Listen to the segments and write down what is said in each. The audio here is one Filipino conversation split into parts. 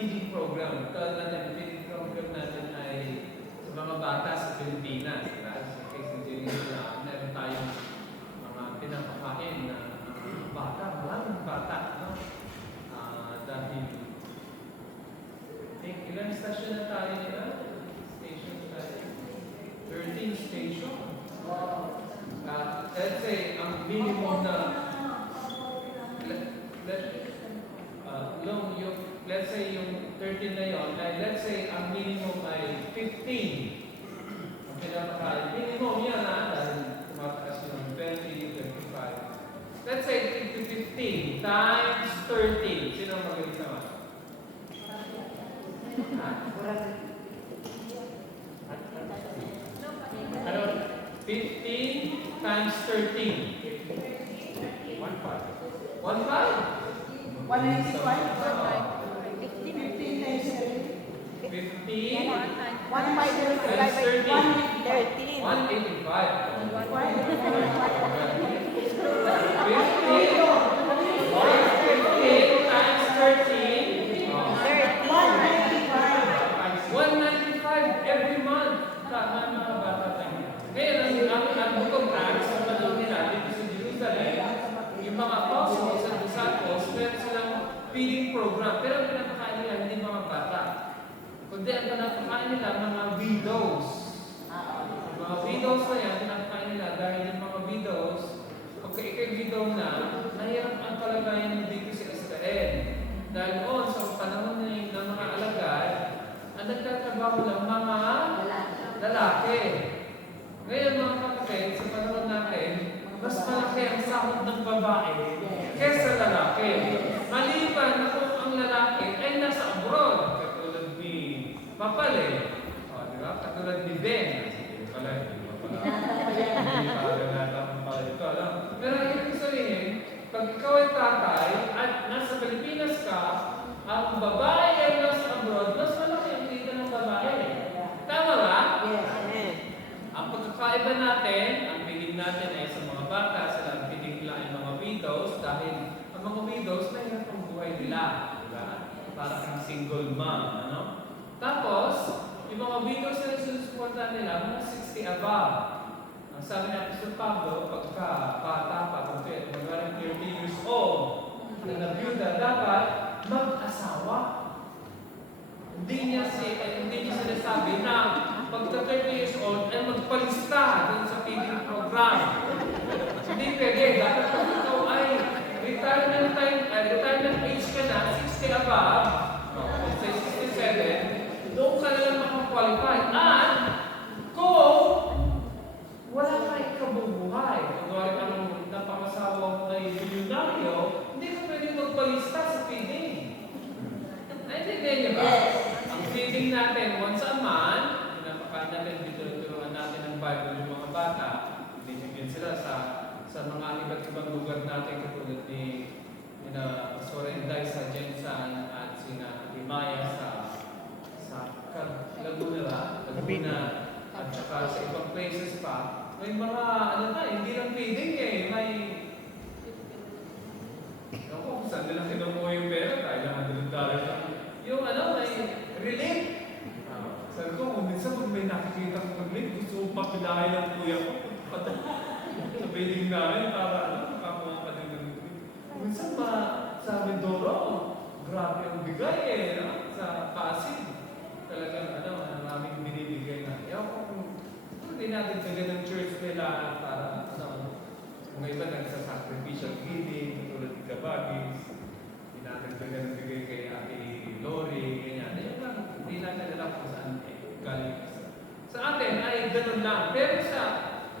feeding program. Ito natin, feeding program natin ay sa mga bata sa Pilipinas. Diba? Sa case ng Jerusalem, meron tayong mga pinapakain na bata, maraming bata. No? Dahil, ilang station na tayo nila? Station tayo. 13 station. Let's say, ang minimum na let's say yung 13 na yun, let's say ang minimum ay 15. Ang pinapakain, minimum yan dahil tumatakas yung 20, 25. Let's say 15 times 13. Sino ang magaling naman? Ano? 15 times 13. 1.5. 1.5? 195? 15 times 15 times 13. 185. 15 times 13. 195 every month. Tama mga bata tayo. Ngayon, ang book of Acts, ang madami natin sa Jerusalem, yung mga apostles at disciples, meron silang feeding program. Pero ang pinapakain nila, hindi mga bata. Kundi ang pinapakain nila, mga widows. Mga widows na yan, pinapakain nila dahil yung mga widows, pagka ikay widow na, nahirap ang kalagayan mo dito sa Israel. Dahil noon, sa panahon ng mga alagad, ang nagtatrabaho lang mga lalaki. Ngayon mga kapatid, sa panahon natin, mas malaki ang sahod ng babae kesa lalaki. Maliban na kung ang lalaki ay nasa abroad, katulad ni Papale, di ba? Katulad ni Ben. Hindi pala. Hindi pala natin pala ito. Pero ibig sabihin, pag ikaw ay tatay at nasa Pilipinas ka, ang babae ay nasa abroad, mas malaki ang kita ng babae. Tama ba? Yes. Ang pagkakaiba natin, ang feeding natin ay sa mga bata, sila ang feeding nila ay mga widows dahil ang mga widows mahirap ang buhay nila. Diba? Para kang single mom. Ano? Tapos, yung mga widows na sinusuportahan nila, mga 60 above. Ang sabi ni Apostol Pablo, pagka bata pa, kung magaling 30 years old, na nabiyuda, dapat mag-asawa. Hindi niya sinasabi na pagka 30 years old ay magpalista dun sa feeding program. Hindi pwede. Dapat pag ikaw ay retirement age ka na, 60 above, let's say 67, doon ka na lang makakwalify. At kung wala ka ikabubuhay, kung wala ka nang napangasawa ay milyonaryo, hindi ka pwede magpalista sa feeding. Naintindihan niyo ba? Ang feeding natin once a month, pinapakain natin, dituturuan natin ng Bible yung mga bata. Binibigyan sila sa mga iba't ibang lugar natin katulad ni Pastor Inday sa Jensan at sina Limaya sa Laguna, at saka sa ibang places pa. May mga, hindi lang feeding may kung saan nila kinukuha yung pera, dahil lang $100 lang. Yung may relief. Sabi ko, kung minsan pag may nakikita kong relief, gusto kong papilahin ng kuya ko. Sa feeding namin para makakuha pa din ng relief. Minsan sa Mindoro, grabe ang bigay sa Pasig. Talagang maraming binibigay na. Kung hindi natin sa ganang church nila para mga iba nagsa-sacrificial giving, tulad ni Gabagis, hindi natin sa ganang bigay kay Ate Lori, ganyan. Hindi natin alam kung saan galing. Sa atin ay ganun lang. Pero sa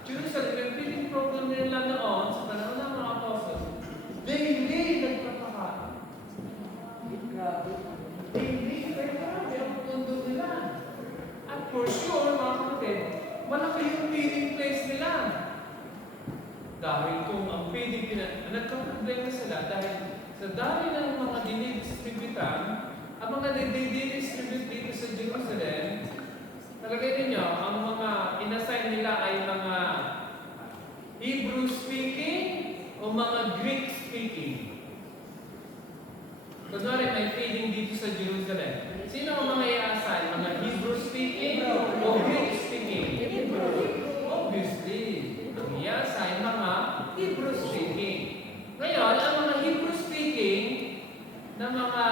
Jerusalem, yung feeding program nila noon, sa panahon ng mga apostles, daily nagpapakain. Daily, pero marami ang mundo nila. At for sure, mga kapatid, malaki yung feeding place nila. Dahil kung ang feeding nagka-problema sila dahil sa dami ng mga dinidistributan, ang mga dinidistribute dito sa Jerusalem, talagay ninyo, ang mga inassign nila ay mga Hebrew speaking o mga Greek speaking. Kunwari, may feeding dito sa Jerusalem. Sino ang mga i-assign? Mga Hebrew speaking o Greek speaking? Obviously, ang i-assign mga Hebrew speaking. Ngayon, ang mga Hebrew speaking na mga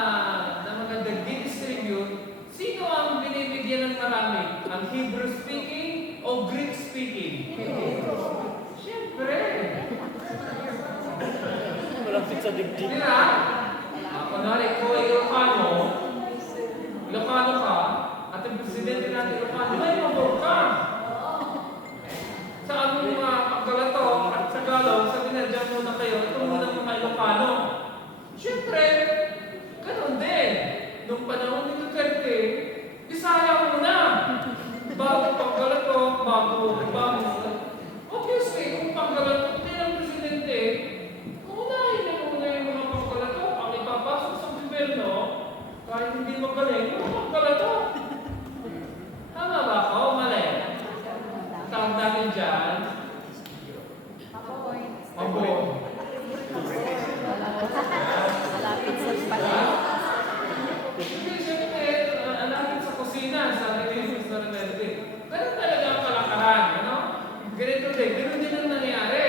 nag-distribute, sino ang binibigyan ng marami? Ang Hebrew speaking o Greek speaking? Siyempre. Malapit sa dibdib. Diba? Kunwari, kung Ilocano ka, at ang presidente natin Ilocano, may mabor ka. Sa aming mga Pagkalatok at sa Tagalog, sabi na dyan muna kayo, ito muna mga Ilocano. Siyempre, ganun din. Nung panahon ni Duterte, Bisaya muna. Bago Pagkalatok, bago. Obviously, kung Pagkalatok din ang presidente, unahin na muna yung mga Pagkalatok ang ipapasok sa gobyerno kahit hindi magaling, mga Pagkalatok. Tama ba ako? Mali. Tawag natin dyan. Abo. Malapit sa palay. Hindi, siyempre, alapit sa kusina, sabi ni Jesus na Rebelde. Ganun talaga ang kalakaran, ano? Ganito din, ganun din ang nangyari.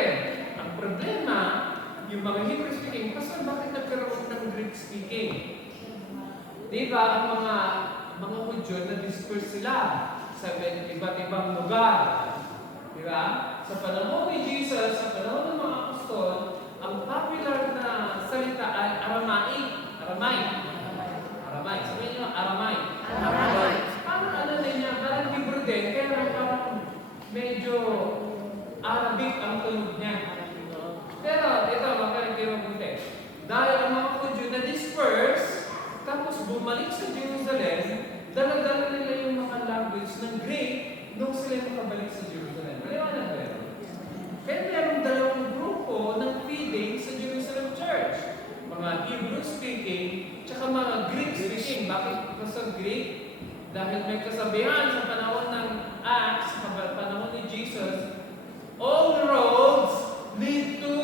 Ang problema, yung mga Hebrew speaking, pasal bakit nagkaroon ng Greek speaking? Di ba, ang mga Hudyo na-disperse sila sa iba't ibang lugar. Di ba? Sa panahon ni Jesus, sa panahon ng mga apostol, ang popular na salita ay Aramaic. Sabihin nyo, Aramaic. Parang ano din niya, parang Hebrew din, kaya parang medyo Arabic ang tunog niya. Pero ito, makaligay mabuti. Dahil ang mga Hudyo na-disperse, tapos bumalik sa Jerusalem, dala-dala nila yung mga language ng Greek nung sila nakabalik sa Jerusalem. Maliwanag ba yun? Kaya mayroong dalawang grupo ng feeding sa Jerusalem Church. Mga Hebrew speaking, tsaka mga Greek speaking. Bakit basta Greek? Dahil may kasabihan sa panahon ng Acts, sa panahon ni Jesus, all roads lead to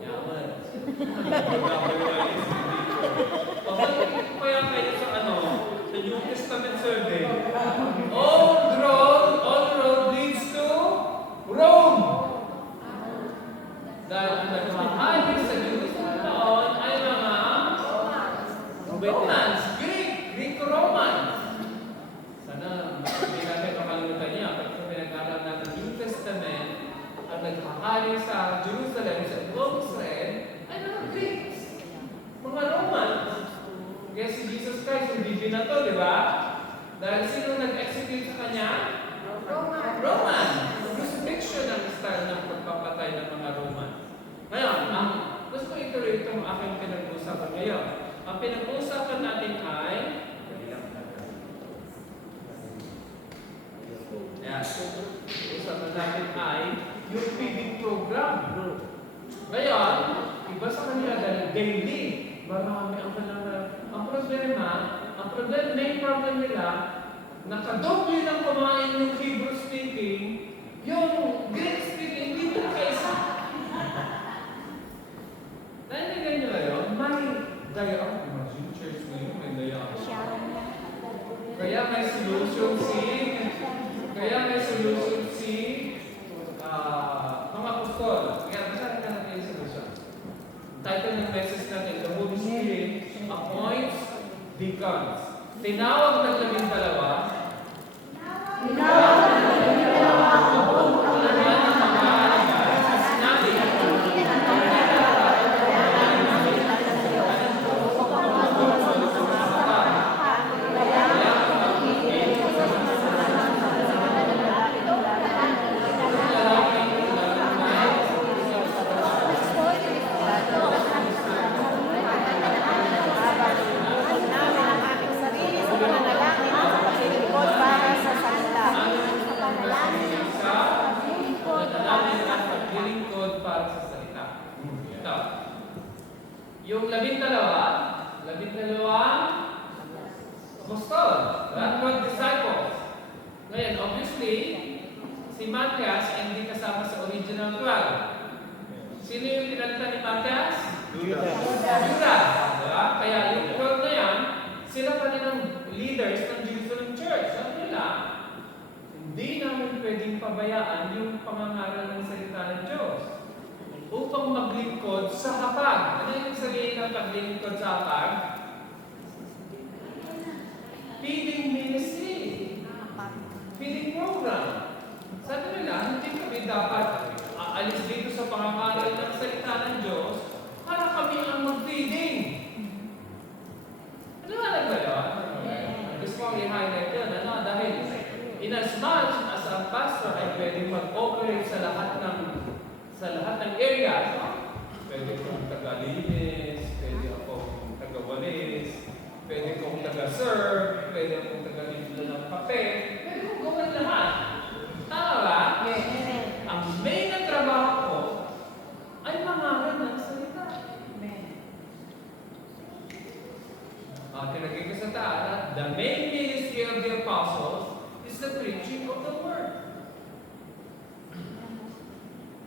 Yaman. Pabalik ko kaya kayo sa sa New Testament survey. All road leads to Rome. Dahil ang nagmahalik sa Jerusalem noon ay mga Romans, Greek-Romans. Sana hindi natin makalimutan niya kapag pinag-aaral natin ng New Testament, ang nagmahalik sa Jerusalem, sa buong Israel, ay mga Greeks, mga Romans. Kaya si Jesus Christ, hindi binato, di ba? Dahil sino nag-execute sa kanya? Roman. Crucifixion ang style ng pagpapatay ng mga Roman. Ngayon, gusto ko ituloy itong aking pinag-uusapan ngayon. Ang pinag-uusapan natin ay usapan natin ay yung feeding program. Ngayon, iba sa kanila dahil daily, marami ang main problem nila, nakadoble ng kumain yung Hebrew speaking, yung Greek speaking, hindi na kaisa. Naintindihan nyo ba yun? May dayaan. Imagine, church ngayon, may dayaan. Kaya may solution si mga apostol. Kaya basahin na natin yung solution. Title ng message natin, The Holy Spirit appoints deacons. Tinawag ng 12. Yung 12 apostol, that was disciples. Ngayon, obviously, si Matthias ay hindi kasama sa original 12. Sino yung pinalitan ni Matias? Judas. Judas. Diba? Kaya yung 12 na yan, sila pa rin ang leaders ng Jerusalem Church. Sabi nila, hindi namin pwedeng pabayaan yung pangangaral ng salita ng Diyos upang maglingkod sa hapag. Ano yung sabihin ng paglingkod sa hapag? Feeding ministry. Feeding program. Sabi nila, hindi kami dapat aalis dito sa pangangaral ng salita ng Diyos para kami ang mag-feeding. Ano nga ba yun? Gusto ko i-highlight yun. Ano? Dahil in as much as ang pastor ay pwedeng mag-operate sa lahat ng area, no? Pwede kong taga-linis, pwede akong taga-walis, pwede kong taga-serve, pwede akong taga-limpla ng papel, pwede kong gawin lahat. Tama ba? Ang main na trabaho ko ay mangaral ng salita. Tinagay ko sa taas, the main ministry of the apostles is the preaching of the word.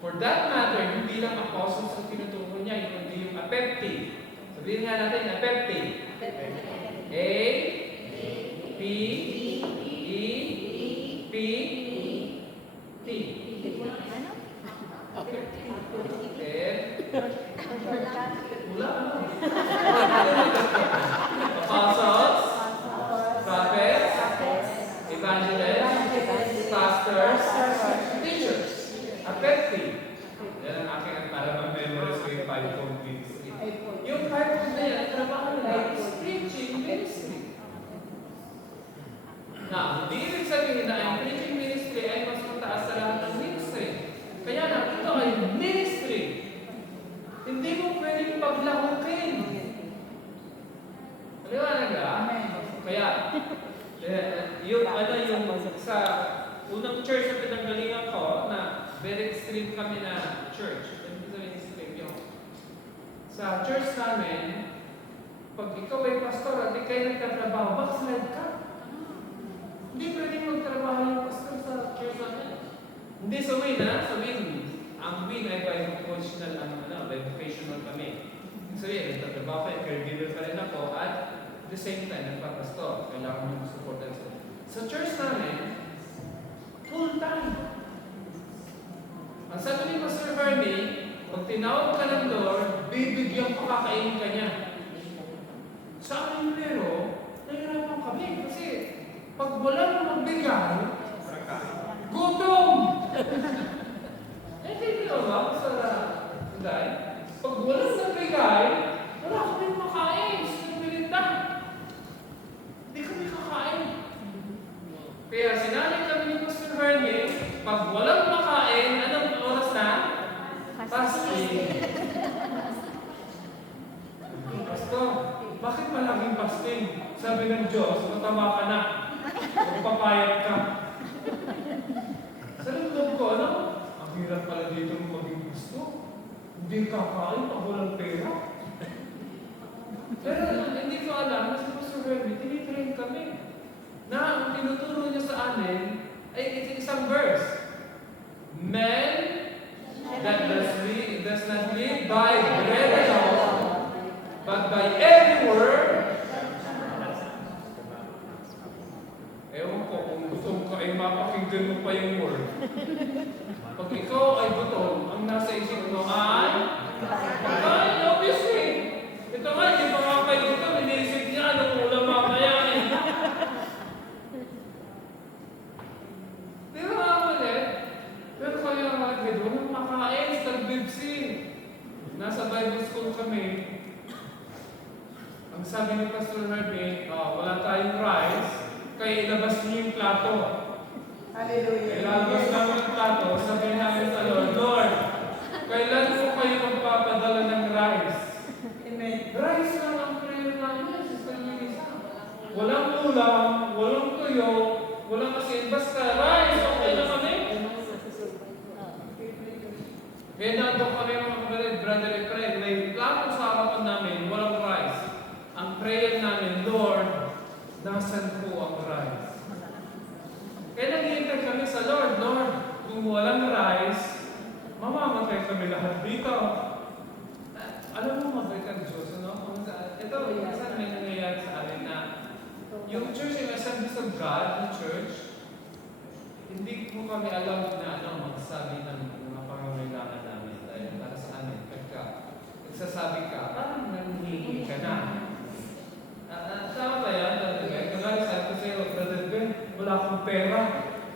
For that matter, hindi lang apostles ang tinuturo niya, kundi yung apepti. Sabihin nga natin, apepti. A, P, E, P, T. Wala ano? Apostles, prophets, evangelists, pastors, teachers. Apepti. Yan ang aking para mag-memorize ko yung 5-fold ministry. Yung 5-fold na yan, ang trabaho nila is preaching ministry. Now, hindi ibig sabihin na ang preaching ministry ay mas mataas sa lahat ng ministry. Kaya na, ito ay ministry. Hindi mo pwedeng paglahukin. Maliwanag ka? Kaya, yung sa unang church na pinanggalingan ko, na very extreme kami na church. Ano sabihin extreme yun? Sa church namin, pag ikaw ay pastor at ikaw ay nagtatrabaho, backslide ka. Hindi pwedeng magtrabaho yung pastor sa church namin. Hindi sa win, ha? Sa win. Ang win ay by vocational kami. So yun, nagtatrabaho kayo, caregiver pa rin ako, at at the same time, nagpapastor. Kailangan mo supportan sila. Sa church namin, full time. Ang sabi ni Pastor Harvey, pag tinawag ka ng Lord, bibigyan ko kakainin ka niya. Sa amin pero, nahirapan kami kasi pag wala nang magbigay, gutom! Hindi ba? Hindi. Pag wala nang nagbigay, wala kami makain. Sinubilitan. Hindi kami kakain. Kaya sinali kami ni Pastor Harvey, pag walang makain, anong oras na? Fasting. Pastor, bakit malaking fasting? Sabi ng Diyos, matama ka na. Magpapayat ka. Sa loob ko, ano? Ang hirap pala dito maging gusto. Hindi kakain pag walang pera. Pero hindi ko alam na si Pastor Harvey, tinitrain kami. Na ang tinuturo niya sa amin ay isang verse. Man that does not live by bread alone, but by every word. Ewan ko kung gusto ko ay mapakinggan mo pa yung word. Pag ikaw ay gutom, ang nasa isip mo ay obviously. Ito nga, yung mga kay gutom, iniisip niya anong ulam mamaya eh. Di ba mga ulit? Pero kaya mga kaya doon makain sa Bibsi. Nasa Bible school kami. Ang sabi ni Pastor Harvey, wala tayong rice, kaya ilabas niyo yung plato. Hallelujah. Ilabas namin yung plato, sabihin namin sa Lord, Lord, kailan po kayo magpapadala ng rice? Amen. Rice lang ang prayer namin, Sister Melissa. Walang ulam, walang tuyo, walang asin, basta rice, okay na kami. Kaya nandun kami mga kapatid, brother and friend, may plato sa harapan namin, walang rice. Ang prayer namin, Lord, nasan po ang rice? Kaya naghihintay kami sa Lord, Lord, kung walang rice, mamamatay kami lahat dito. Alam mo, mabait ang Diyos, ano? Ito, minsan may nangyayari sa amin na yung church, yung Assemblies of God, yung church, hindi mo kami alam na magsabi ng mga pangangailangan namin dahil para sa amin. Pagka nagsasabi ka, parang nangihingi ka na. Tama ba yan? Kagaya sabi ko sa'yo, Brother Ben, wala akong pera.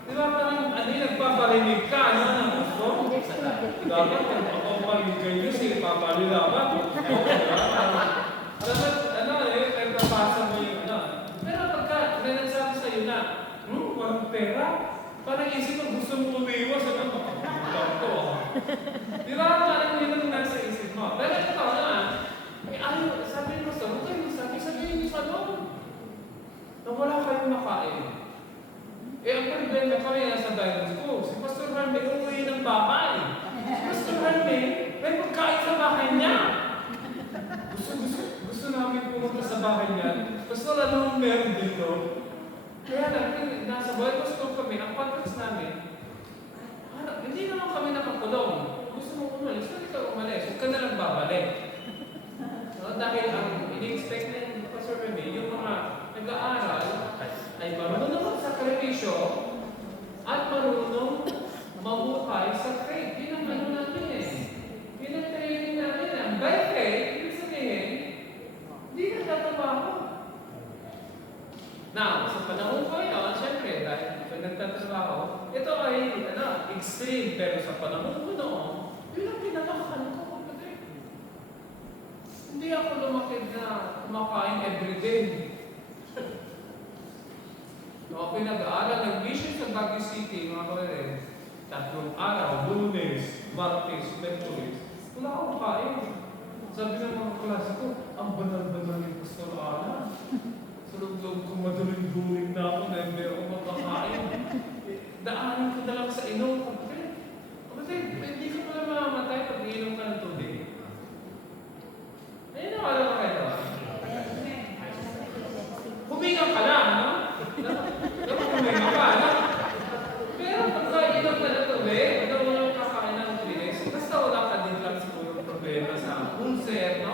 Di ba parang nagpaparinig ka, ng gusto? Dapat ako maligay sila papalilaban. Nagpapasa mo yung Pero pagka may nagsabi sa'yo na, walang pera, parang isip mo gusto mo umiwas, Di ba parang yun ang nasa isip mo? Pero ito sabi ni Pastor, huwag kayo sabihin niyo sa doon na wala kayong makain. Ang problema kami nasa Bible school, si Pastor Harvey umuwi ng bahay. Si Pastor Harvey, may pagkain sa bahay niya. Gusto namin pumunta sa bahay niya. Pastor, anong meron dito? Kaya nasa Bible school kami, ang context namin, hindi naman kami nakakulong. Gusto mo umalis, hindi ka umalis. Huwag ka na lang babalik. Dahil ang ini-expect ng Pastor Remy, yung mga nag-aaral ay marunong magsakripisyo at marunong mabuhay sa faith. Yun ang natin Yun ang training natin. By faith, ibig sabihin, hindi ka tatrabaho. Now, sa panahon ko yun, siyempre, dahil nagtatrabaho, ito ay extreme, pero sa panahon ko noon, yun ang pinakakan ko. Hindi ako lumakid na kumakain everyday. Ako pinag-aaral ng mission sa Baguio City, mga kapatid, 3 araw, Lunes, Martes, Merkulis, wala akong kain. Sabi ng mga klase ko, ang banal-banal ni Pastor Ana. Sa loob-loob ko madaling-duling na ako na hindi ako makakain. Daanan ko na lang sa inom. Kapatid, hindi ka pala mamamatay pag iinom ka ng tubig. Ayun na, alam ka ito. Huminga ka lang, Dapat huminga ka, Pero pagka inom ka ng tubig, wala mo lang kakain ng 3 days. Basta wala ka din lang siguro problema sa ulcer,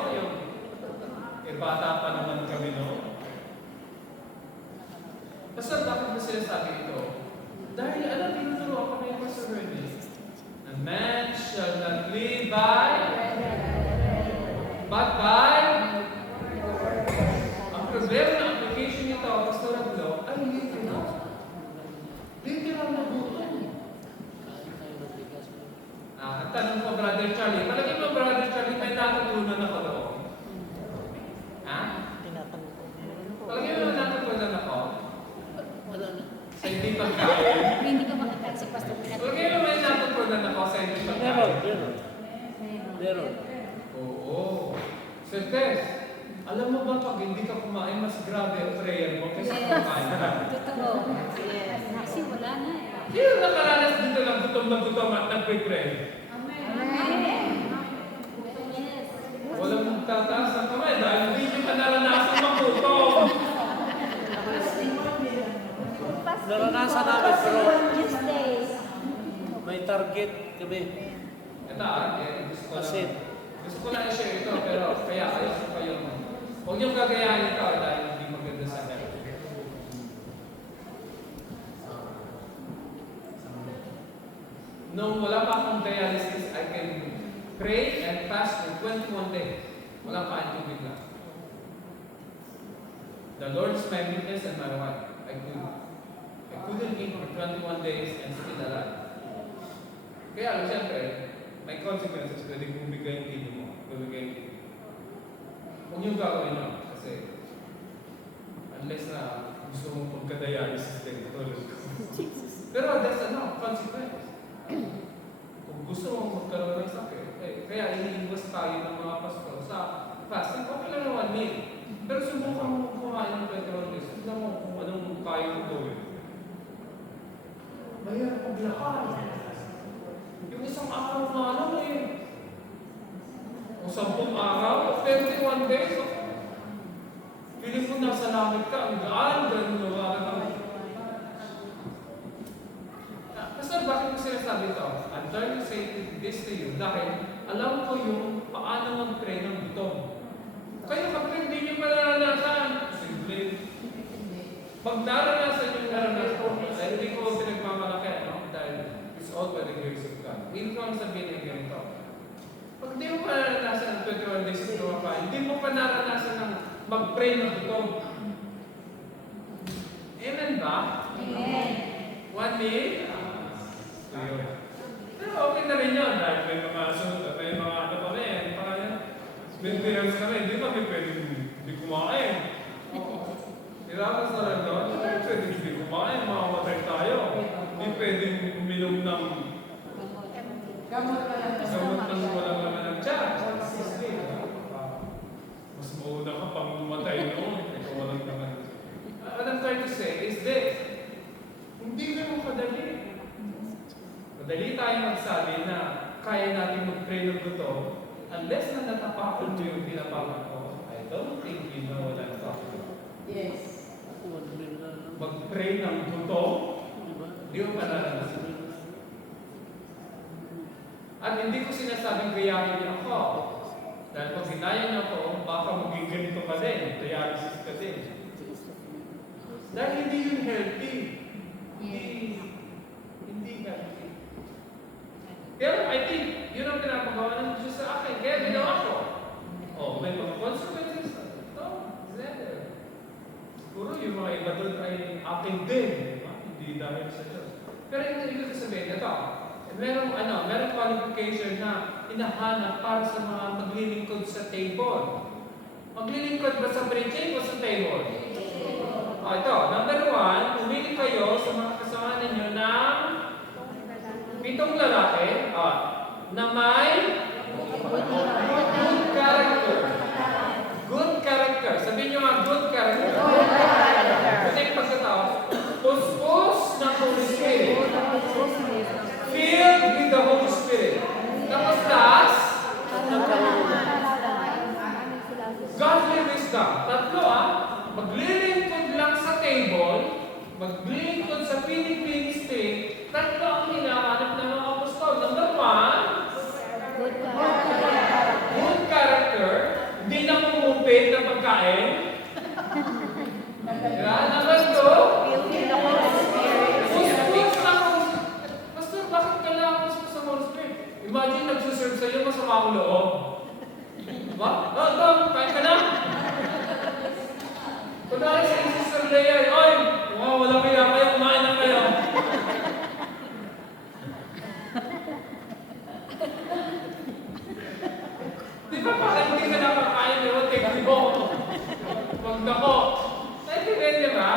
bata pa naman kami, Basta bakit mo sinasabi ito? Dahil tinuturuan kami yung Pastor Remy. A man shall not live but by ang problema ng application nito, Pastor Aglo, ay literal. Literal na buto. Tanong ko, Brother Charlie, palagi mo, Brother Charlie, may natutunan ako doon. Ha? Palagi mo natutunan ako? Wala na. Sa hindi pagkain. Hindi ka makakain si Pastor. Palagi mo may natutunan ako sa hindi pagkain. Meron. Oo. Certes, alam mo ba pag hindi ka kumain, mas grabe ang prayer mo kaysa kumain ka? Totoo. Yes. Kasi wala na Sino nakaranas dito lang gutom na gutom at nagpipray? Amen. Yes. Walang tataas ang kamay dahil hindi ka naranasan magutom. Naranasan namin pero Tuesdays. may target kami. Ito gusto ko Asin. lang. Gusto ko lang i-share ito, pero kaya ayos ko yung huwag niyong gagayahin ito dahil hindi maganda sa health. Nung wala pa akong dialysis, I can pray and fast for 21 days. Walang kain tubig lang. The Lord's my witness and my wife. I couldn't eat for 21 days and still alive. Kaya siyempre, may consequences. Pwede bumigay yung kidney mo. Bumigay yung kidney. Huwag niyong gagawin yun. Kasi, unless na gusto mong pagka-dialysis din. Pero that's consequence. Kung gusto mong magkaroon ng sakit, kaya iniiwas tayo ng mga pastor sa fasting. Okay lang na 1 meal. Pero subukan mo kumain ng 21 days. Tignan mo kung anong kaya mo gawin. Mahirap maglakad. Yung isang araw na o 10 araw, 21 days. Piling mo nasa langit ka, ang gaan, ganun na Pastor, bakit mo sinasabi ito? I'm trying to say this to you dahil alam ko yung paano mag-pray ng gutom. Kayo kapag hindi nyo pa naranasan, simple. Pag naranasan yung naranasan, dahil hindi ko pinagmamalaki, no? Dahil it's all by the grace of God. Hindi ko ang sabihin ng ganito. Pag hindi mo pa naranasan ng 21 days of Noah, hindi mo pa naranasan ng mag-pray ng gutom. Amen ba? Amen. One day, ayun. Pero okay na rin yun dahil may mga sunod, may mga ano kami, parang maintenance kami, hindi kami pwedeng hindi kumain. Irakas na rin doon, hindi pwedeng hindi kumain, makamatay tayo. Hindi pwedeng uminom ng Gamot ka lang. gamot ng walang laman ng tiyan. Mas mauna ka pang umatay noon, ikaw walang laman. What I'm trying to say is this, hindi ganun kadali. Madali tayo magsabi na kaya natin mag-pray ng gutom unless na natapakan mo yung pinapakan ko. I don't think you know what I'm talking about. Yes. Mag-pray ng gutom, hindi mo panaranasan. At hindi ko sinasabing gayahin niyo ako. Dahil pag ginaya niyo ako, baka maging ganito ka din, dialysis ka din. Dahil hindi yun healthy. Hindi healthy. Pero I think, yun ang pinapagawa ng Diyos sa akin. Kaya ginawa ko. Oh, may mga consequences. No, never. Siguro yung mga iba doon ay akin din. Hindi dahil sa Diyos. Pero yung ibig ko sabihin, ito, merong qualification na hinahanap para sa mga maglilingkod sa table. Maglilingkod ba sa preaching o sa table? Ito, number 1, pumili kayo sa mga kasama ninyo ng 7 lalaki na may good character. Good character. Sabihin nyo nga, good character. Kasi yung pagkatao, puspos ng Holy Spirit. Filled with the Holy Spirit. Tapos last, godly wisdom. Tatlo maglilingkod lang sa table, maglilingkod sa pinipini state, tatlo ang hinahanap ng mga apostol. Number 1, good character, hindi na kumupit na pagkain. Number 2, puspos na Pastor, bakit kailangan puspos sa Holy Spirit? Imagine nagsuserve sa'yo, masama ang loob. Diba? Kain ka na. Kunwari sa Sister Leia, oy, wala kaya kayo, kumain na kayo. Di ba parang hindi ka nakakain, pero take mo. Huwag na ko. Naintindihan niyo ba?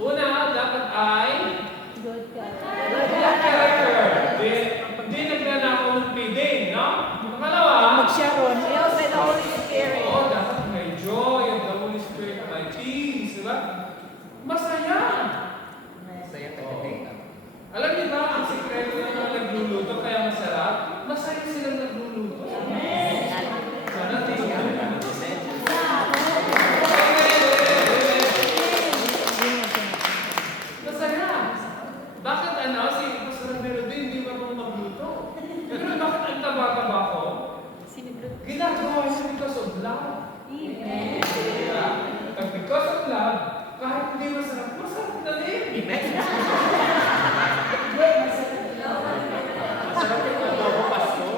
Una, dapat ay good character. Hindi nagnanakaw ng feeding, no? Pangalawa, Mag-Sharon. Filled by the Holy Spirit. oo, dapat may joy of the Holy Spirit, may peace, di ba? Masaya. Alam niyo ba ang sikreto ng mga nagluluto kaya masarap? Masaya silang nagluluto. Sana tingnan. Masaya. Bakit si Pastor Romero din hindi marunong magluto? Pero bakit ang taba-taba ko? Ginagawa siya because of love. Amen. Diba? At because of love, kahit hindi masarap, masarap na din. Masarap yung adobo, Pastor.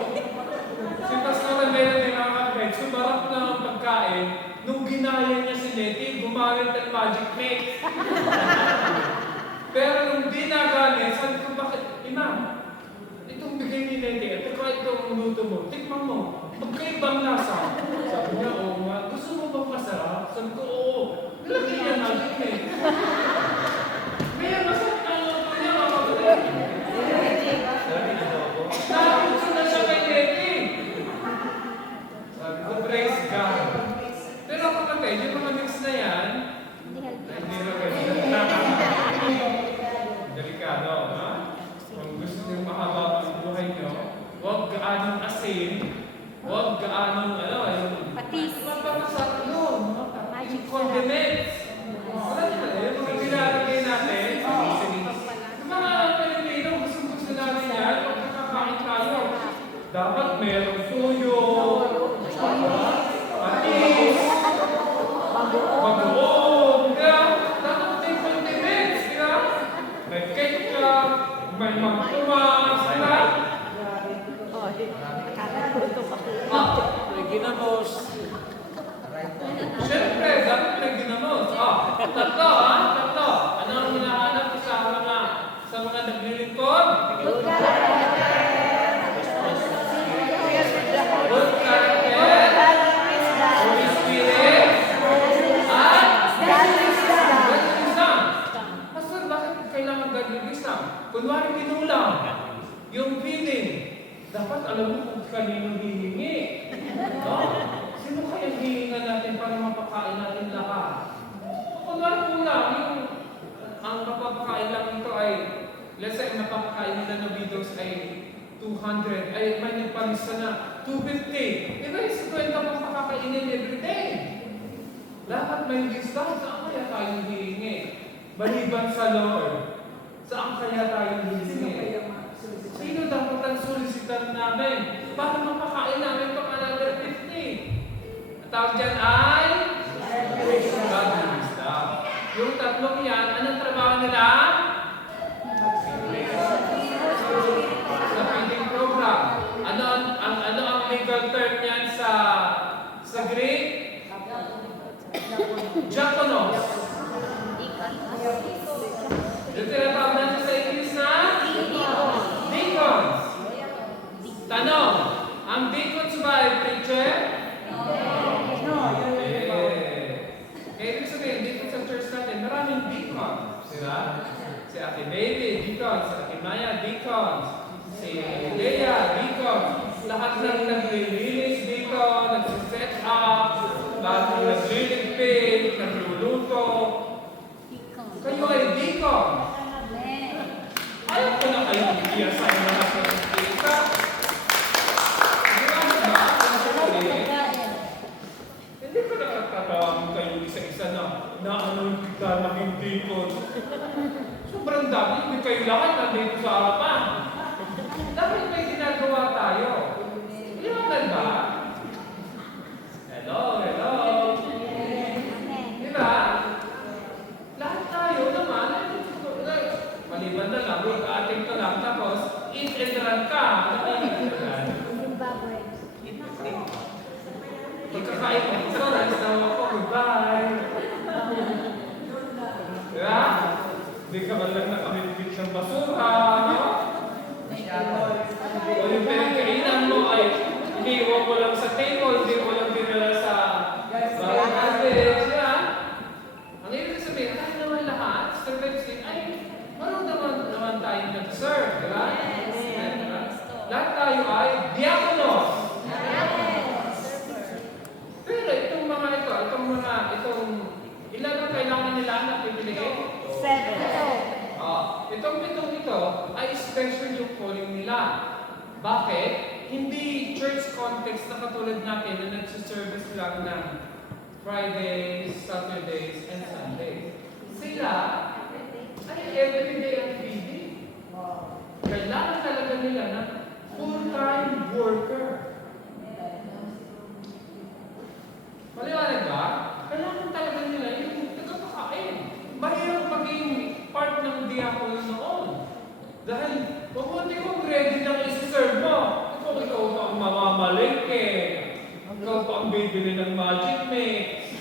Si Pastor Romero din ang kapit, sumarap na ang pagkain, nung ginaya niya si Nettie, gumamit ng magic mix. Pero nung di nagamit, sabi ko, bakit? Imam, itong bigay ni Nettie, at saka itong luto mo, tikman mo, magkaibang lasa. Sabi niya, oo nga, gusto mo bang masarap? Sabi ko, oo. Nilagay niya magic mix. Kaya masarap ang luto niya, mga kapatid. Nakakutso na siya kay Nettie. Sabi ko, praise God. Pero kapatid, yung mga mix na yan, hindi na delikado, ha? Kung gusto niyo mahaba ang buhay niyo, huwag gaanong asin, huwag gaanong, Patis. Mapapasarap yun, yung condiments. Wala na, yung mga nilalagay natin, yung mga Pilipino, gusto natin yan, pag nakakain tayo, na widows ay 200, ay may nagpamisa na 250. Diba yung 50 pang makakainin everyday? Lahat may wisdom. Saan kaya tayo hihingi? Maliban sa Lord. Saan kaya tayo hihingi? Sino dapat ang solicitan namin para mapakain namin pang another 50? Ang tawag dyan ay Godly wisdom. Yung tatlong yan, anong trabaho nila? Sa feeding program. Ano ang legal term yan sa Greek? Diakonos. Yung tinatawag natin sa English na? Deacons. Tanong, ang deacons ba ay preacher? Kaya ibig sabihin, dito sa church natin, maraming deacons. Diba? Si Ate Baby, deacons. Si Ate Maya, deacons. Si Leia, deacons. Lahat ng nag-release deacon, nag-set up, lahat ng nag-religpit, nagluluto. Kayo ay deacon. Ayaw ko na kayo bigyan sa mga nakakita. Di ba ba? Hindi ko nakakatawagin kayo isa-isa na ano yung bigla maging deacon. Sobrang dami, hindi kayo lahat nandito sa harapan. Dapat may ginagawa tayo. Iwanan ba? Hello. Di ba? Lahat tayo naman, maliban na lang, ating ka lang, tapos, eat and run ka. Ano yung eat and run? Ikakain mo insurance, naman ako, goodbye. Diba? Hindi ka man lang nakamibigit ng basura, no? O yung pinagkainan mo ay iniiwan mo lang sa table, hindi mo lang dinala sa garbage, diba? Ang ibig sabihin, tayo naman lahat, sa website, ay marunong naman tayo nag-serve, diba? Lahat tayo ay diakonos. Pero itong mga ito, ilan ang kailangan nila na pipiliin? 7. Itong pitong ito ay special yung calling nila. Bakit? Hindi church context na katulad natin na nagsiservice lang ng Fridays, Saturdays, and Sundays. Sila ay everyday activity. Kailangan talaga nila ng full-time worker. Maliwanag ba? Kailangan talaga nila yung nagkakakain. Mahirap maging part ng diakono noon. Dahil, mabuti kung ready lang isi-serve mo. Kung ikaw pa ang mamamalengke, ikaw pa ang bibili ng magic mix.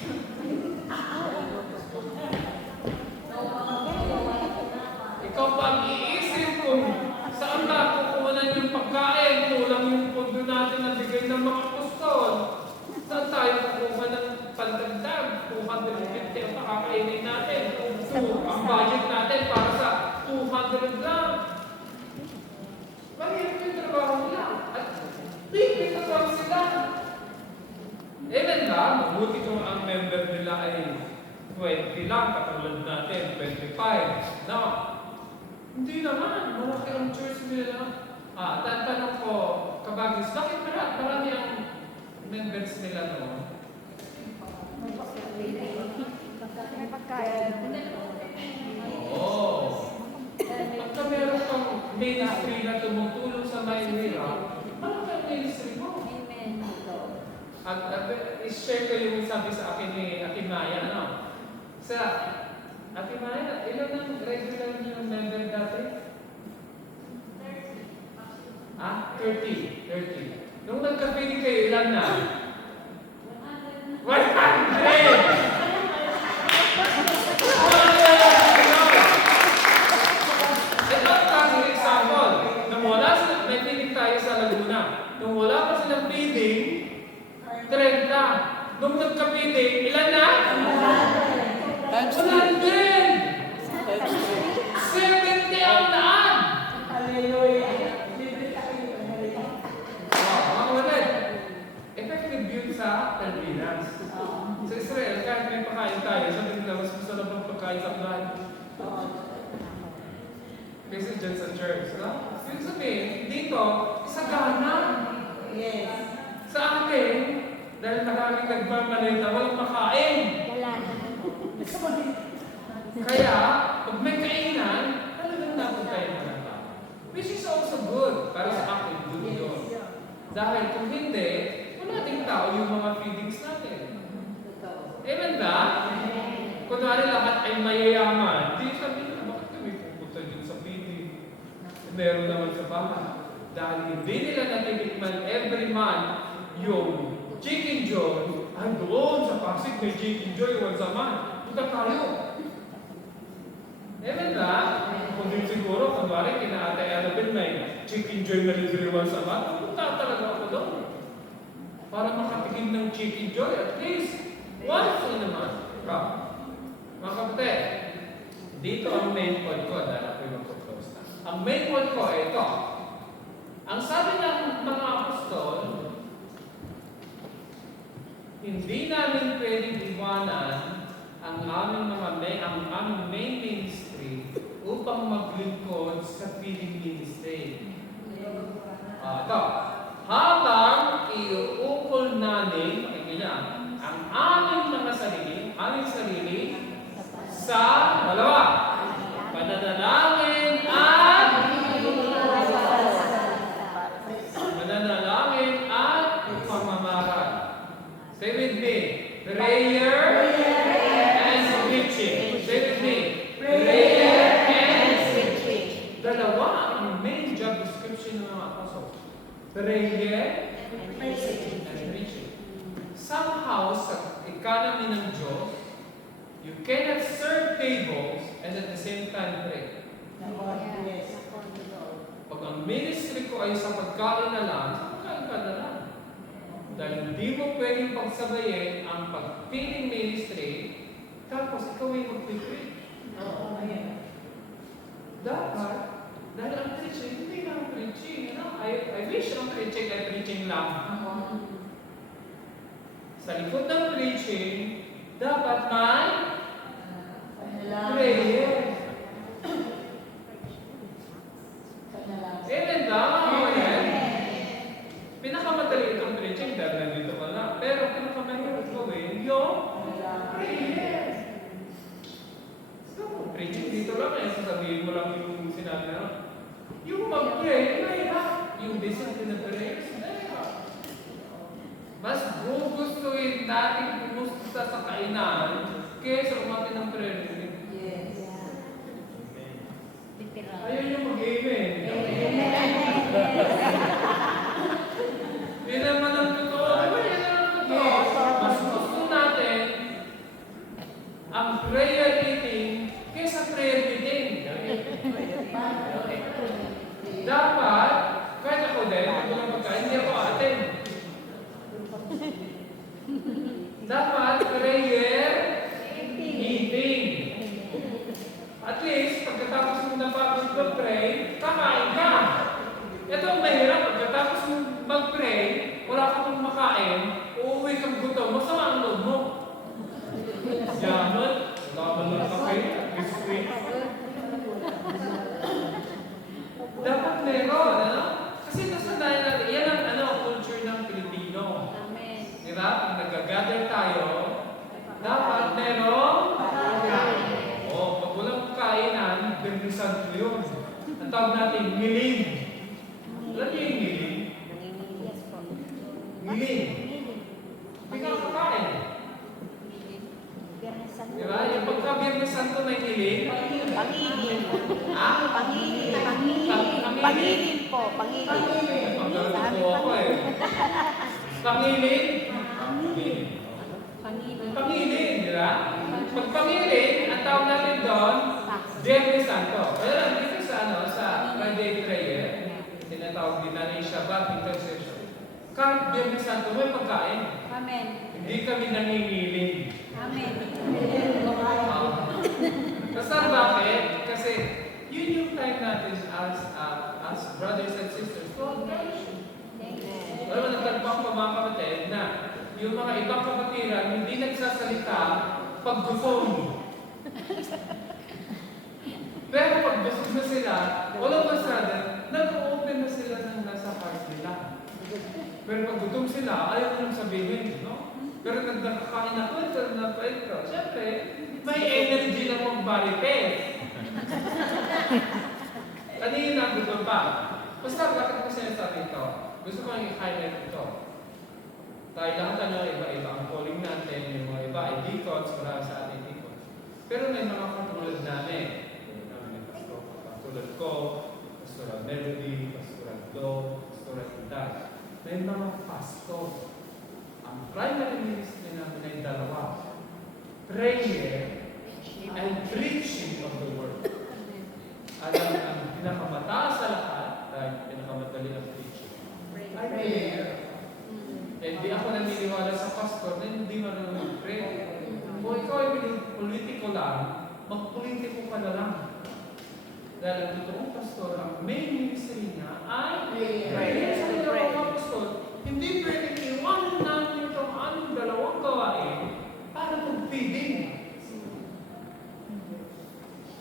Ikaw pa ang iisip kung saan na kukunan yung pagkain, kulang yung pondo natin na bigay ng mga apostol. Saan tayo kukuha ng pandagdag? 250 ang pakakainin natin. Ang budget natin para sa 200 lang. Mahirap yung trabaho nila. At bigay na lang sila. Amen ba? Mabuti kung ang member nila ay 20 lang, katulad natin, 25. No. Hindi naman. Malaki ang church nila. Tanong ko, Kabagis, bakit marami ang members nila noon? May pagkain. Oo. Pagka meron kang ministry na tumutulong sa may hirap, malaki ang ministry mo. At i-share ko yung sabi sa akin ni Ate Maya, ano? Sa Ate Maya, ilan ang regular niyo member dati? 30. Nung nagka-feeling kayo, ilan na? 100! Ito ang klaseng example. Nung wala sila, may feeling tayo sa Laguna. Nung wala pa silang feeding, 30. Nung nagka-feeding, ilan na? 100! 70 ang daan! Effective yun sa Pilipinas. Sa Israel, kahit may pakain tayo, sabi nila, mas gusto na bang pagkain sa bahay? kaysa dyan sa church. No? Ibig sabihin, dito, sagana. Yes. Sa atin, dahil maraming nagmamalita, walang makain. Wala. Kaya, pag may kainan, talagang dapat tayo manata. Which is also good. Para sa akin, good yun. Dahil kung hindi, wala ding tao yung mga feelings natin. Amen ba? Kunwari lahat ay mayayaman. Di sabi na, bakit kami pupunta din sa feeding? Meron naman sa bahay. Dahil hindi nila natitikman every month yung Chicken Joy. Ay, doon sa Pasig may Chicken Joy once a month. Punta tayo. Amen ba? Kung din siguro, kunwari, kina Ate Annabelle may Chicken Joy na libre once a month, punta talaga ako doon. Para makatikim ng Chicken Joy, at least once in a month. Mga kapatid, dito ang main point ko, dahil ako'y mag-close na. Ang main point ko ay ito. Ang sabi ng mga apostol, hindi namin pwedeng iwanan ang aming main ministry upang maglingkod sa feeding ministry. Ito. Habang iuukol namin, ang aming mga aming sarili, sa dalawa, pananalangin at pamamaral. Say with me, prayer and preaching. Say with me, prayer and preaching. Dalawa ang main job description ng mga apostol. Prayer and preaching. Somehow, sa economy ng Diyos, you cannot serve tables and at the same time pray. Pag ang ministry ko ay sa pagkain na lang, pagkain ka na lang. Dahil hindi mo pwedeng pagsabayin ang pag-feeding ministry, tapos ikaw ay mag-preach. Dapat, dahil ang preaching, hindi lang preaching. I wish ang preaching ay preaching lang. Sa likod ng preaching, dapat may prayer. Amen ba? Amen. Pinakamadali ang preaching dahil nandito ka na. Pero pinakamahirap gawin yung prayer. So, preaching dito lang eh. Sasabihin mo lang yung sinabi na. Yung mag-pray, mahirap. Yung discipline na prayer, mahirap. Mas gugustuhin natin pumusta sa kainan kaysa umatin ng prayer. Yes. Ayaw niyo mag-amen. Yan naman ang totoo. Yan naman ang totoo. Mas gusto natin ang prayer meeting kaysa prayer meeting. Dapat, kahit ako din, pag walang pagkain, hindi ako atin. Dapat prayer meeting. At least, pagkatapos mo napagod mag-pray, kakain ka. Ito ang mahirap. Pagkatapos mo mag-pray, wala ka pang makain, uuwi kang gutom, masama ang loob mo. Yaman, wala man lang kape, biskuit. Dapat meron, ano? Kasi nasanayan natin, yan ang culture ng Pilipino. Amen. Diba? Pag nag-gather tayo, dapat meron pag walang kainan, bernisan ko yun. Ang tawag natin, ngiling. Alam niyo yung ngiling? Yes po. Ngiling. Hindi ka kakain. Biyernes Santo. Diba? Yung pagka-Biyernes Santo may ngiling. Pangilin. Ha? Pangilin. Pangilin po. Pangilin. Pagkatuto ako eh. Pangilin? Pangilin, di ba? Pag pangilin, ang tawag natin doon, Biyernes Santo. Pero dito sa Friday prayer, tinatawag din natin Shabbat intercession. Kahit Biyernes Santo, may pagkain. Amen. Hindi kami nangingiling. Amen. Basta bakit? Kasi yun yung time natin as brothers and sisters. So, alam mo, nagtagpang pa mga kapatid na yung mga ibang kapatiran hindi nagsasalita pag gutom. Pero pag busog na sila, all of a sudden, nag-open na sila ng nasa heart nila. Pero pag gutom sila, ayaw nang sabihin, no? Pero pag nakakain ako, siyempre, may energy na mag-barricade. Kanina, gutom pa. Basta, bakit ko sinasabi ito? Gusto ko yung i-highlight ito. Tayo lahat ano, iba-iba ang calling natin, yung mga iba ay deacons, para sa ating deacons. Pero may mga katulad namin. Katulad ko, Pastor Melody, Pastor Dog, Pastor Iday. May mga pastor. Ang primary ministry namin ay dalawa. Prayer and preaching of the word. Alam ang pinakamataas sa lahat, dahil pinakamadali ang preaching. Ay prayer. Hindi ako naniniwala sa pastor na hindi marunong mag-pray. Kung ikaw ay politiko lang, mag-politiko ka na lang. Dahil ang totoong pastor, ang main ministry niya ay prayer. Sa mga pastor, hindi pwede iwanan namin itong aming dalawang gawain para mag-feeding.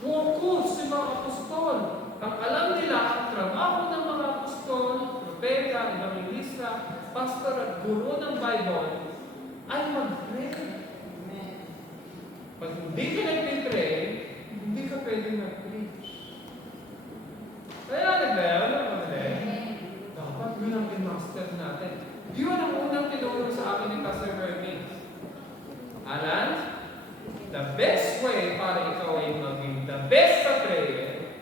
Focus si mga apostol. Ang alam nila, ang trabaho ng mga apostol, propeta, evangelista, pastor at guro ng Bible ay mag-pray. Pag hindi ka nag-pray, hindi ka pwede mag-preach. Kaya dapat yun ang master natin. Yun ang unang tinuro sa akin ni Pastor Hermes. Alan, the best way para ikaw ay maging the best sa prayer,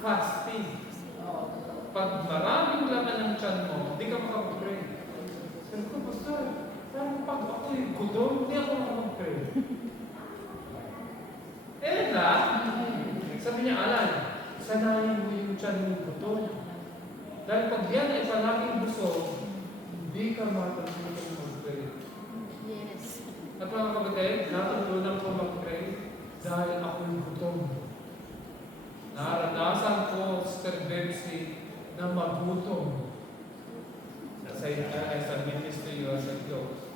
fasting. Pag maraming laman ng tiyan mo, hindi ka makapag-pray. Sabi ko, Pastor, parang pag ako'y gutom, hindi ako makapag-pray. Eh na, sabi niya, Alan, sanayin mo yung tiyan mo gutom. Dahil pag yan ay palaging busog, hindi ka matutulong mag-pray. Yes. At mga kapatid, natutulong ko mag-pray dahil ako'y gutom. Naranasan ko, Sister Betsy, na magutom. As I submit to you as I close,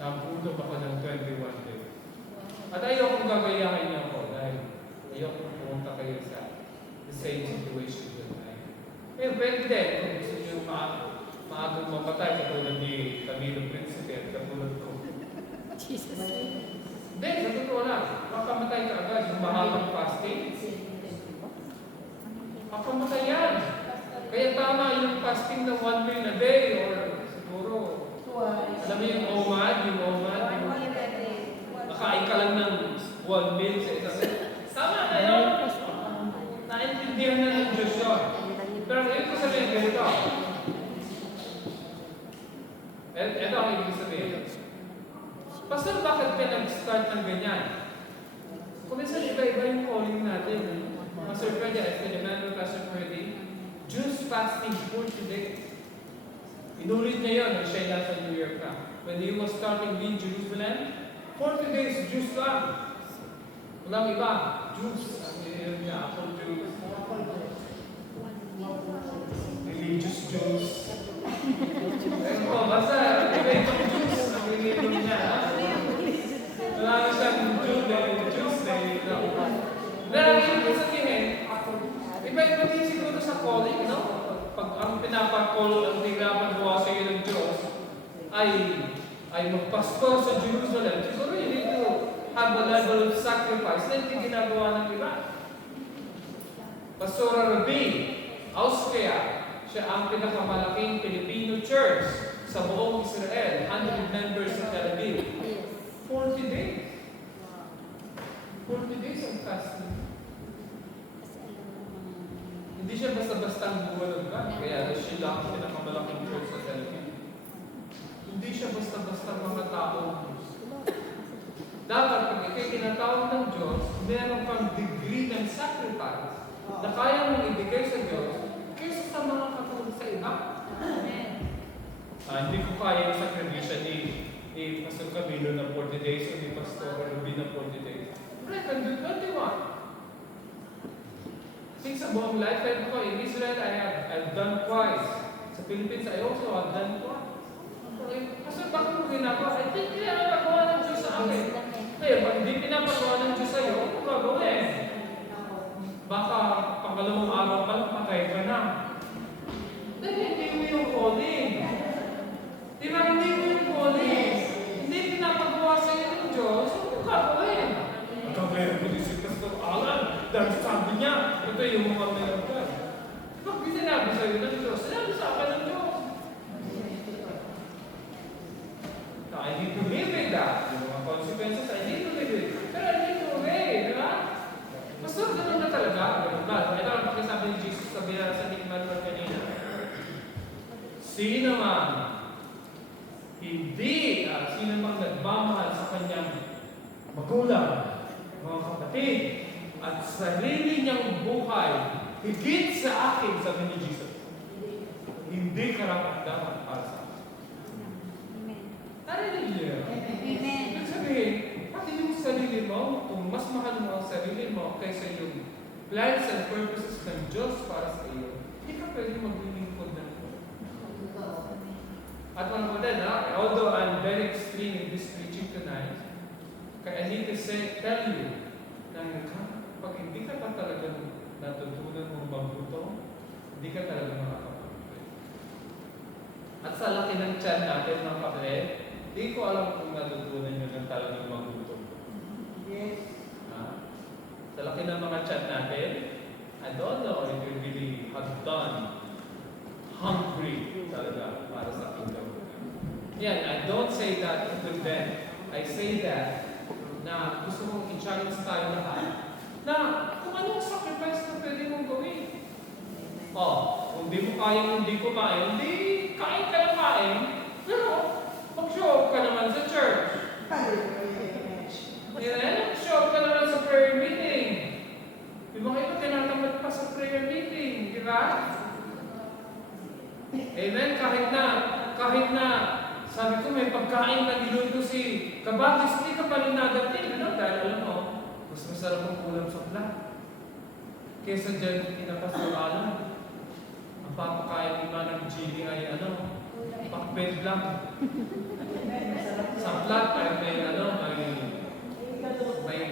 nagutom ako ng 21 days. At ayokong gagayahin niyo ako dahil ayokong pumunta kayo sa the same situation that I am. Pero pwede din, kung gusto niyo maagong mapatay katulad ni Camilo Principe at katulad ko. Jesus. Hindi, sa totoo lang, makamatay ka agad yung mahabang fasting. Makamatay yan. Kaya tama yung fasting ng 1 meal a day or siguro, alam mo yung OMAD, makain ka lang ng 1 meal sa isang. Tama na yun. Naintindihan na ng Diyos yun. Pero ito sabihin ganito. Ito ang ibig sabihin. Pastor, bakit ka nag-start ng ganyan? Kung minsan iba-iba yung calling natin. Pastor Freddy, I can remember Pastor Freddy, Jews fasting 40 days. Inulit niya yun, nag-share niya sa New York na. When he was starting in Jerusalem, 40 days, Jews lang. Walang iba, Jews. Ang nililin niya, Apple Jews. Religious Jews. Basta, iba-ibang Jews. Ang nililin niya. Wala na siyang Jews Day. Dahil yun ko sabihin, iba-iba din siguro sa calling, no? Pag ang pinapakol, ang pinapagawa sa iyo ng Diyos, ay magpastor sa Jerusalem, siguro you need to have a level of sacrifice na hindi ginagawa ng iba. Pastor Rabi, Austria, siya ang pinakamalaking Filipino church sa buong Israel, 100 members sa Tel Aviv. 40 days. 40 days ang fasting. Hindi siya basta-bastang buwan ba? Kaya siya lang ang pinakamalaking church sa Tel Aviv. Hindi siya basta-basta mga taong Diyos. Dapat pag ikay tinatawag ng Diyos, meron pang degree ng sacrifice na kaya mong ibigay sa Diyos kaysa sa mga katulad sa iba. Hindi ko kaya yung sacrifice ni Pastor Camilo na 40 days o ni Pastor Ruby na 40 days. But I can do 21. Since sa buong lifetime ko in Israel, I've done twice. Sa Philippines, I also have done twice. Kasi bakit mo ginagawa? I think pinapagawa ng Diyos sa akin. Kaya pag hindi pinapagawa ng Diyos sa'yo, ano gagawin? I need to live with that. Yung mga consequences, I need to live with it. Pero I need to obey, di ba? Basta ganun na talaga. Ganun ba? Ito ang pagkasabi ni Jesus sa Nikman kanina. Sino man sino mang nagmamahal sa kanyang magulang, mga kapatid, at sarili niyang buhay, higit sa akin, sabi ni Jesus, hindi karapat-dapat para sa akin. Narinig niyo? Ibig sabihin, pati yung sarili mo, kung mas mahal mo ang sarili mo kaysa yung plans and purposes ng Diyos para sa iyo, hindi ka pwede maglilingkod ng At one more din, although I'm very extreme in this preaching tonight, I need to tell you, na pag hindi ka pa talagang natutunan mong magluto, hindi ka talaga makakapagluto. At sa laki ng tiyan natin, mga kapatid, hindi ko alam kung natutunan nyo ng talagang magluto. Yes. Sa laki ng mga tiyan natin, I don't know if you really have done hungry talaga para sa kingdom. Yan, I don't say that to condemn. I say that na gusto mong i-challenge tayo lahat na kung anong sacrifice na pwede mong gawin. Kung di mo kayang hindi kumain, hindi kain ka ng kain, pero mag-show up ka naman sa church. Show up ka naman sa prayer meeting. Yung mga iba tinatamad pa sa prayer meeting, di ba? Amen? Kahit na sabi ko may pagkain na niluto si Kabagis, hindi ka pa rin nadating. Dahil alam mo, mas masarap ang ulam sa plat. Kesa dyan, pinapasuralan. Ang papakain ni Manang Gili ay pakbet lang. Sa plat ay may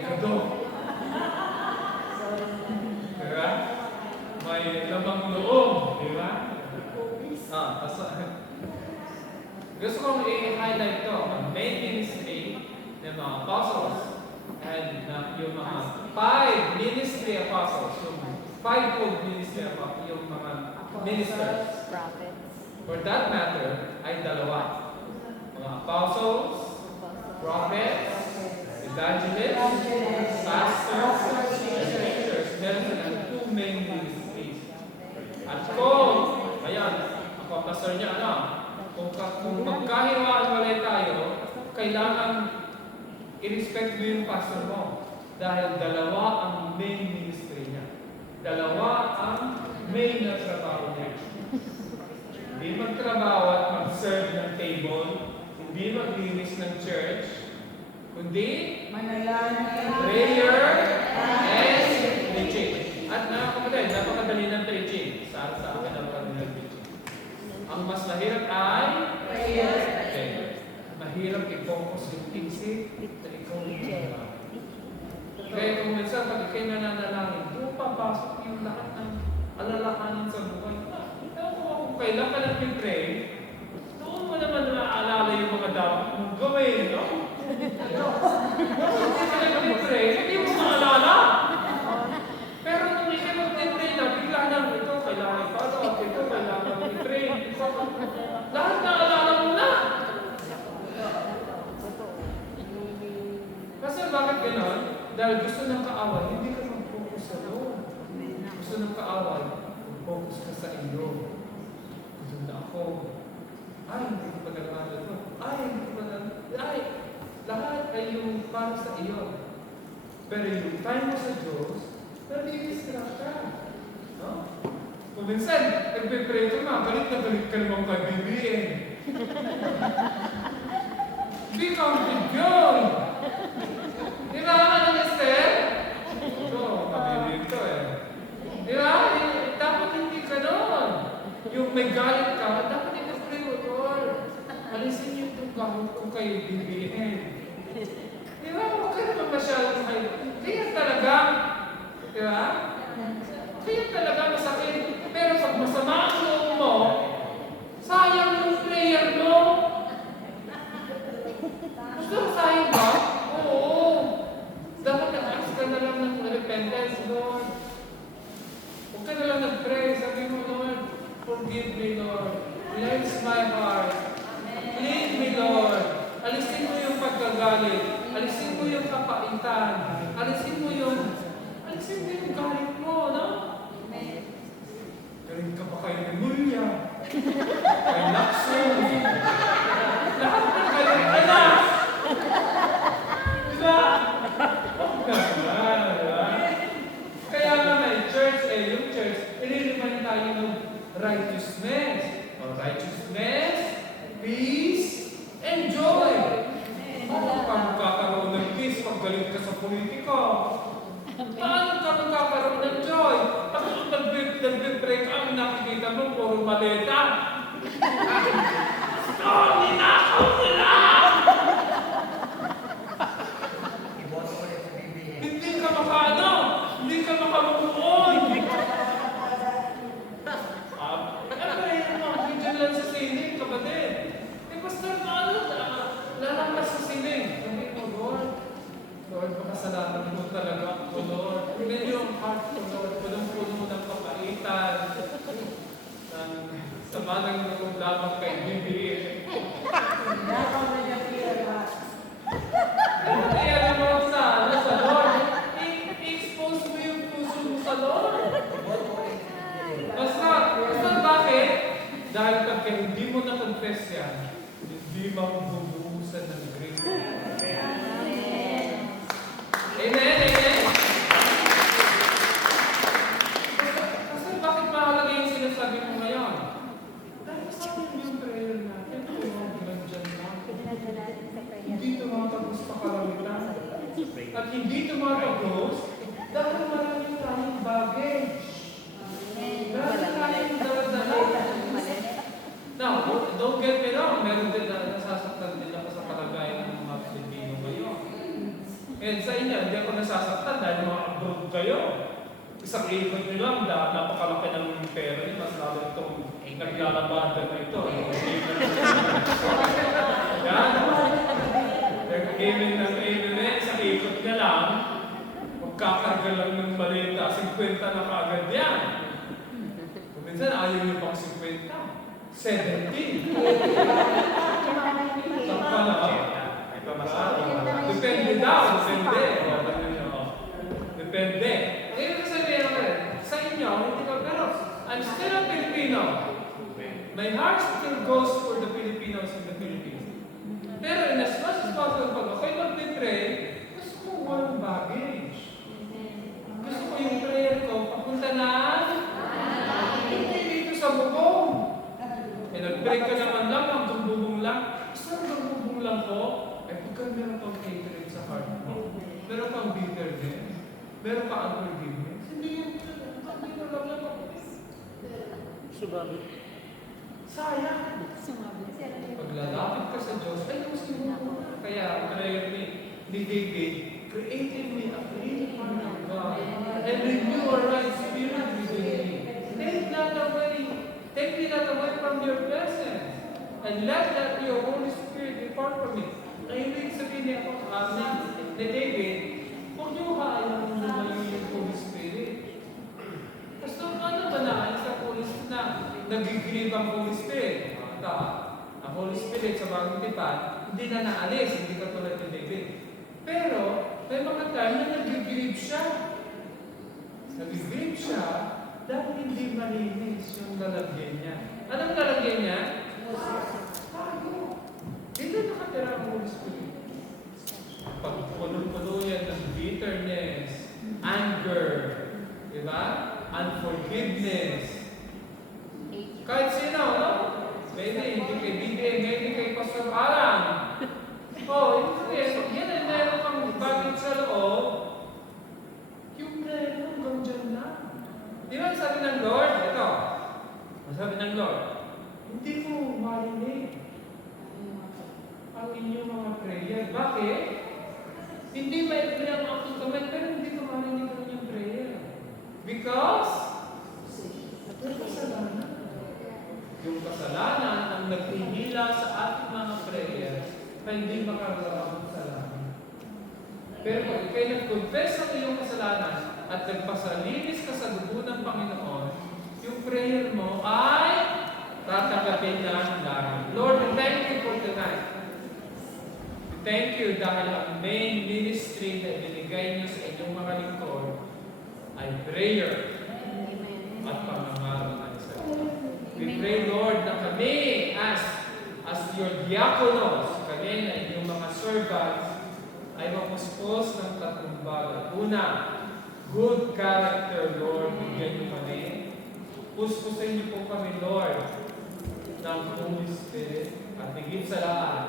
gado. Diba? May lamang loob. Diba? Gusto kong i-highlight ito, ang main ministry ng mga apostles and yung mga 5 ministry apostles, yung 5-fold ministry apostles, yung mga ministers. For that matter, ay dalawa. Mga apostles, prophets, evangelists, pastors, and teachers. Meron silang 2 main ministries. At kung, ako ang pastor niya, kung magkahiwa-hiwalay tayo, kailangan i-respect mo yung pastor mo. Dahil dalawa ang main ministry niya. Dalawa ang main na trabaho niya. Hindi magtrabaho at mag-serve ng table, hindi maglinis ng church, kundi Manalangin, prayer, and preaching. At kapatid, napakadali ng preaching. Sa akin napakadali ng preaching. Ang mas mahirap ay prayer. Okay. Mahirap i-focus yung isip na ikaw yung kaya kung minsan pag ikay nananalangin, doon papasok yung lahat ng alalahanin sa buhay. Kung kailan ka lang pray, doon mo naman naaalala yung mga dapat mong gawin, no? Kung ka lang pray, hindi mo maalala. Pero kung ikay mag-pray na, bigla lang, ito kailangan ipasok, ito kailangan i-pray, lahat na alala mo na. Kasi bakit gano'n? Dahil gusto ng kaaway, hindi ka mag-focus sa Lord. Gusto ng kaaway, mag-focus ka sa iyo. Gusto na ako. Ay, hindi ko pa nag-aaral mo. Hindi ko pa lahat ay yung para sa iyo. Pero yung time mo sa Diyos, nadi-distract ka. No? Kung minsan, nagpe-pray ka nga, galit ka naman kay BBM. Be counted yun! Di ba, Esther? Ito, mabibig ito Di ba? Dapat hindi ka doon. Yung may galit ka, dapat ipag-pray mo, Lord. Alisin niyo itong galit kung kayo BBM. Di ba? Huwag ka naman masyadong kayo. Kaya talaga, di ba? Kaya talaga masakit. Pero pag masama ang loob mo, sayang yung prayer mo. Gusto mo sayang ba? Oo. Dapat nag-ask ka na lang ng repentance, Lord. Huwag ka na lang nag-pray. Sabi mo, Lord, forgive me, Lord. Cleanse my heart. Clean me, Lord. Alisin galit. Alisin mo yung kapaitan. Alisin mo yung galit mo, no? Galing ka pa kay Remulia. Kay Lakso. Lahat na galit ka na. Diba? Kaya nga may church, yung church, ililiman tayo ng righteousness. Righteousness, peace, and joy. Paano ka magkakaroon ng peace pag galit ka sa politika? Paano ka magkakaroon ng joy? Pag nag-break ang nakikita mo, puro maleta. Ninakaw nila! Hindi ka makaano, hindi ka makamuon. Ano mo, video lang sa sining, kapatid. Pastor, paano? Lalakas sa sining. Sabi ko, Lord, makasalanan mo talaga ako, Lord. Tingnan yung heart ko, Lord. Punong-puno ng kapaitan. Sa manang nung lamang kay Bibi. Nakaw na niya pira. Kaya naman sa Lord, i-expose mo yung puso mo sa Lord. Basta bakit? Dahil pagka hindi mo na-confess yan, hindi mabubuhusan ng grace. Amen? Amen? Kasi bakit mahalaga yung sinasabi mo ngayon? Dahil sa akin yung prayer natin, nandyan lang. Hindi tumatagos pa kalamitan. At hindi tumatagos dahil marami tayong baggage. Marami tayong daladala. Now, don't get me wrong, meron din na nasasaktan din ako sa kalagayan ng mga Pilipino ngayon. And sa inyo, hindi ako nasasaktan dahil mga abroad kayo. Isang ikot nyo lang, napakalaki ng pera niyo, mas lalo itong naglalabada na ito. Yan. Amen, sa ikot na lang, magkakarga lang ng malita, 50 na kaagad yan. Kung minsan, ayaw nyo pang 50. 17. Saka na. Depende daw. Depende. Ngayon ko sabihin ako rin, sa inyo, hindi ko, pero I'm still a Filipino. My heart still goes for the Filipinos in the Philippines. Pero in as much as possible, pag ako'y mag-pray, gusto ko walang baggage. Gusto ko yung prayer ko, papunta na, hindi dito sa bubong. Eh, nag-break ka naman lang, hanggang bubong lang. Gusto hanggang bubong lang ko, pagka meron kang hatred sa heart mo, meron kang bitterness, meron kang unforgiveness, hindi yun lang ako. Sayang. Paglalapit ka sa Diyos, ay, gusto mo na. Kaya, prayer ni David, create in me a clean heart of God, and renew a right spirit within me. Take me not away from your presence. And let that your Holy Spirit depart from me. Ay, ibig sabihin ni David, huwag niyo hayaan na lumayo yung Holy Spirit. Pastor, ano ba na sa Holy Spirit na nagigilib ang Holy Spirit? Ang Holy Spirit sa bagong tipan, hindi na naalis, hindi ka tulad ni David. Pero, may mga time na nagigilib siya. Nagigilib siya dahil hindi malinis yung lalagyan niya. Anong lalagyan niya? Tayo. Dito nakatira ang Holy Spirit. Pagpuno-puno yan ng bitterness, anger, di ba? Unforgiveness. Kahit sino, no? Pwede, hindi kay BBM, pwede kay Pastor Alan. Yan ay meron kang bagay sa loob. Yung meron hanggang dyan na. Di ba sabi ng Lord? Ito. Sabi ng Lord, hindi mo marinig ang inyong mga prayer. Bakit? Hindi maikli ang aking kamay, pero hindi ko marinig ang inyong prayer. Because, yung kasalanan. Yung kasalanan ang nagpihila sa ating mga prayer na hindi makararaman sa langit. Pero kung ikay nag-confess ang iyong kasalanan at nagpasalinis ka sa dugo ng Panginoon, yung prayer mo ay tatanggapin ng langit. Lord, we thank you for tonight. We thank you dahil ang main ministry na binigay niyo sa inyong mga lingkod ay prayer at pangangaral ng salita. We pray, Lord, na kami as your diakonos, kami na inyong mga servants, ay mapuspos ng tatlong bagay. Una, good character, Lord, bigyan niyo kami. Puspusin niyo po kami, Lord, ng Holy Spirit. At higit sa lahat,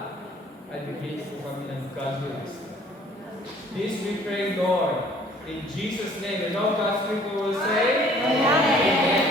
ay bigyan po kami ng godliness. This we pray, Lord, in Jesus' name. And all God's people will say, Amen.